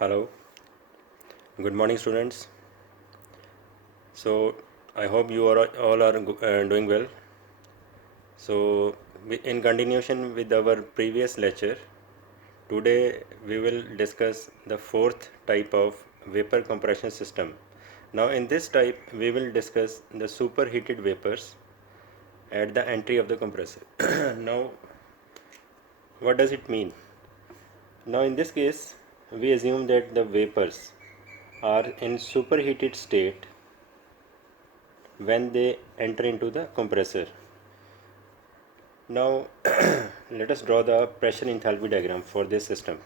Hello, good morning, students. So, I hope you are all are doing well. So, in continuation with our previous lecture, today we will discuss the fourth type of vapor compression system. Now, in this type, we will discuss the superheated vapors at the entry of the compressor. Now, what does it mean? Now, in this case, we assume that the vapors are in superheated state when they enter into the compressor. Now let us draw the pressure enthalpy diagram for this system.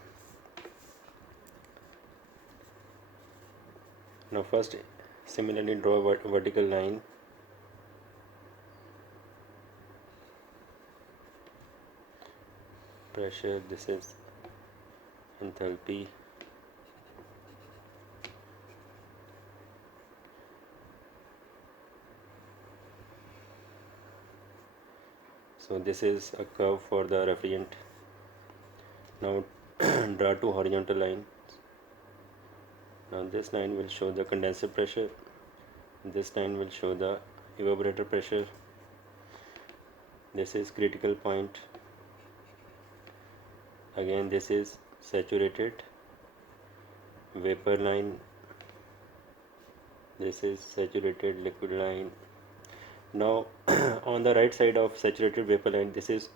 Now first similarly draw a vertical line. Pressure, this is enthalpy. So this is a curve for the refrigerant. Now draw two horizontal lines. Now this line will show the condenser pressure. This line will show the evaporator pressure. This is critical point. Again this is saturated vapor line. This is saturated liquid line. Now on the right side of saturated vapor line, this is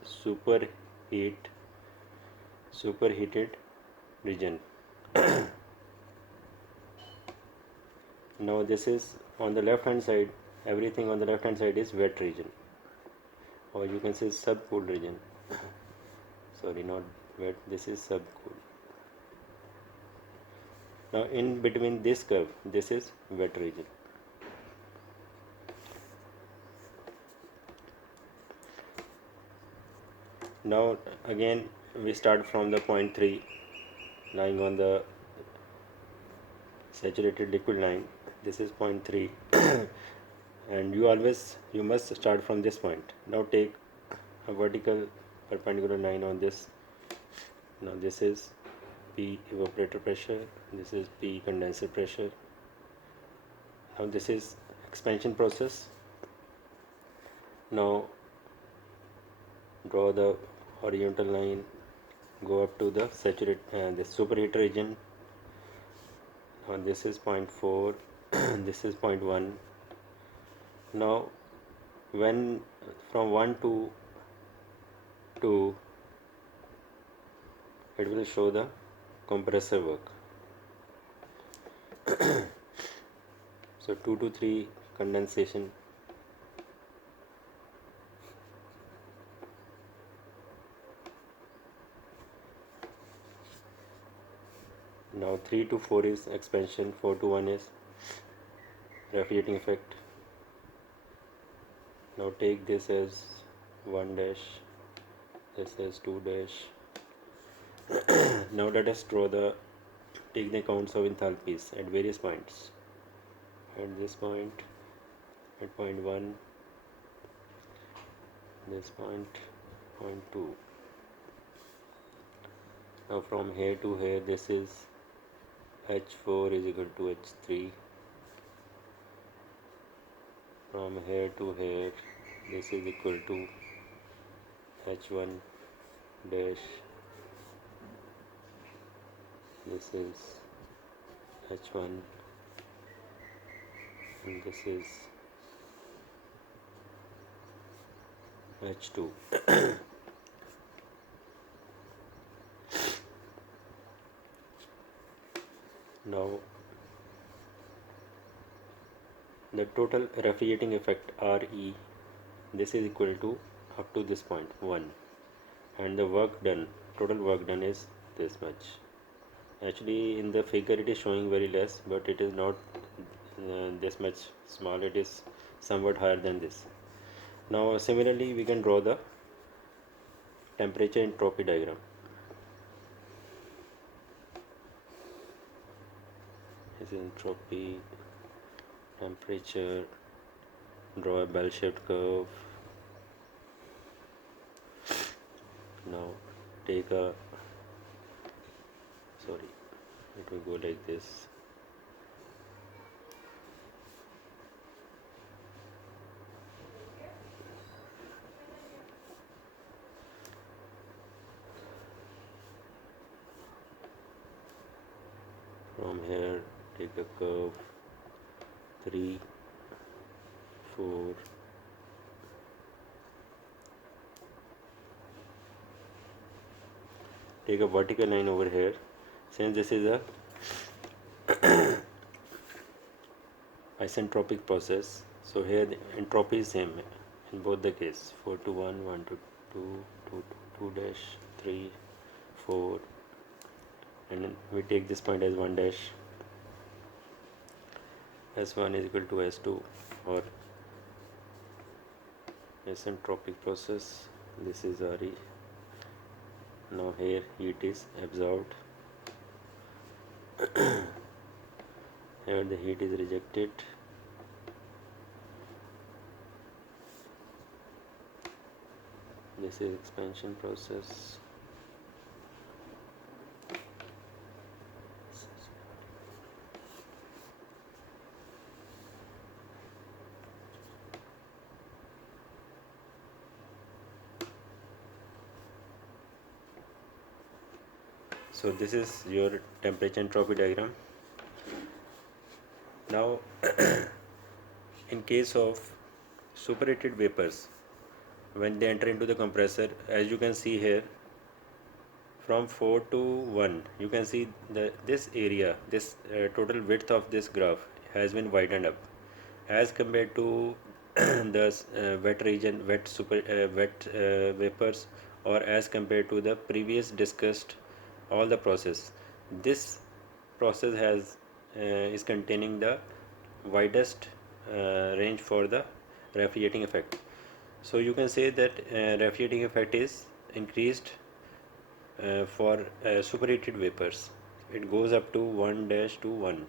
superheated region. Now this is on the left hand side, everything on the left hand side is wet region, or you can say subcooled region. Sorry, not wet, this is subcooled. Now in between this curve, this is wet region. Now again we start from the point 3 lying on the saturated liquid line. This is point 3 and you must start from this point. Now take a vertical perpendicular line on this. Now this is P evaporator pressure, this is P condenser pressure. Now this is expansion process. Now draw the horizontal line, go up to the the superheater region. Now this is point 4, this is point 1. Now when from 1 to 2, it will show the compressor work. So 2 to 3 condensation. Now 3 to 4 is expansion, 4 to 1 is refrigerating effect. Now take this as 1 dash, this as 2 dash. Now let us take the counts of enthalpies at various points. At this point, at point 1, this point, point 2. Now from here to here, this is H4 is equal to H3. From here to here, this is equal to H1 dash. This is H1 and this is H2. Now the total refrigerating effect RE, this is equal to up to this point 1, and the work done, total work done is this much. Actually in the figure it is showing very less, but it is not this much small, it is somewhat higher than this. Now similarly we can draw the temperature entropy diagram. This is entropy, temperature, draw a bell-shaped curve. Now take a it will go like this. From here, take a curve 3, 4, take a vertical line over here. Since this is a isentropic process, so here the entropy is same in both the case. 4 to 1, 1 to 2, 2 to 2 dash, 3, 4, and then we take this point as 1 dash. S1 is equal to S2 or isentropic process. This is RE. Now here heat is absorbed. Here the heat is rejected. This is expansion process. So this is your temperature entropy diagram. Now in case of superheated vapors, when they enter into the compressor, as you can see here, from 4 to 1, you can see this area, this total width of this graph has been widened up as compared to the wet region, wet vapors, or as compared to the previous discussed all the process. This process has is containing the widest range for the refrigerating effect. So you can say that refrigerating effect is increased for superheated vapors. It goes up to 1 dash to 1.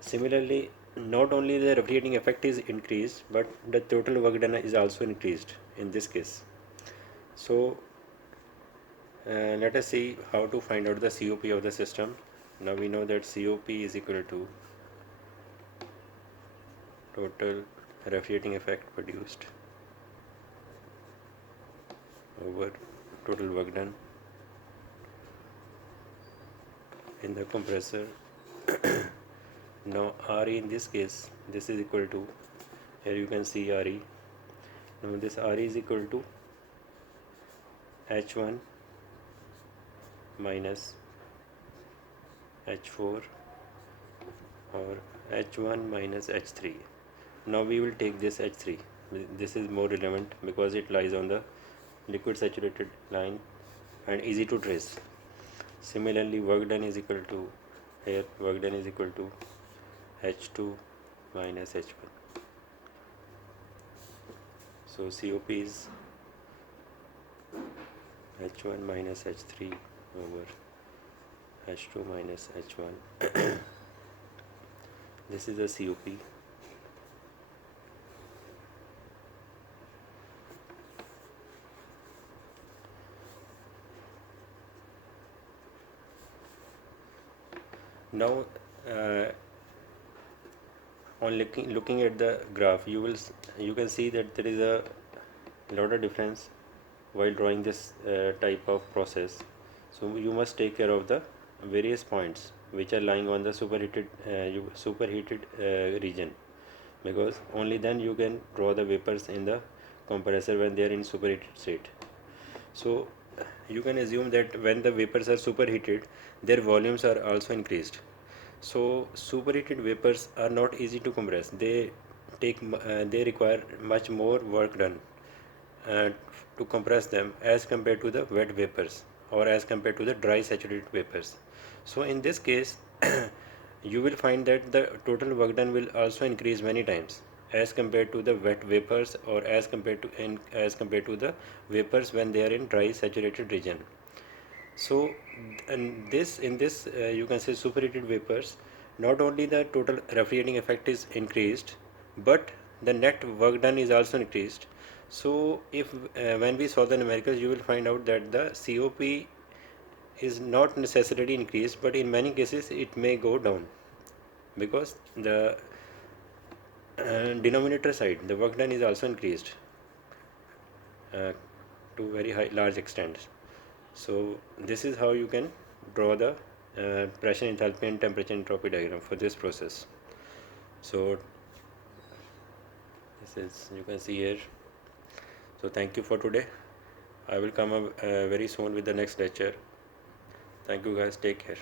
Similarly, not only the refrigerating effect is increased, but the total work done is also increased in this case. So let us see how to find out the COP of the system. Now we know that COP is equal to total refrigerating effect produced over total work done in the compressor. Now RE in this case, this is equal to, here you can see RE. Now this RE is equal to H1 minus H4 or H1 minus H3. Now we will take this H3. This is more relevant because it lies on the liquid saturated line and easy to trace. Similarly, work done is equal to, here work done is equal to H2 minus H1. So COP is H1 minus H3 over H2 minus H1. This is the COP. Now on looking at the graph, you can see that there is a lot of difference while drawing this type of process. So you must take care of the various points which are lying on the superheated region, because only then you can draw the vapors in the compressor when they are in superheated state. So you can assume that when the vapors are superheated, their volumes are also increased. So superheated vapors are not easy to compress. They require much more work done uh, to compress them as compared to the wet vapors or as compared to the dry saturated vapors. So in this case you will find that the total work done will also increase many times as compared to the wet vapors or as compared to the vapors when they are in dry saturated region. So in this you can say superheated vapors, not only the total refrigerating effect is increased, but the net work done is also increased. So if when we solve the numericals, you will find out that the COP is not necessarily increased, but in many cases it may go down, because the denominator side, the work done is also increased uh, to very large extent. So this is how you can draw the pressure, enthalpy and temperature entropy diagram for this process. So this is, you can see here. So thank you for today. I will come up very soon with the next lecture. Thank you guys, take care.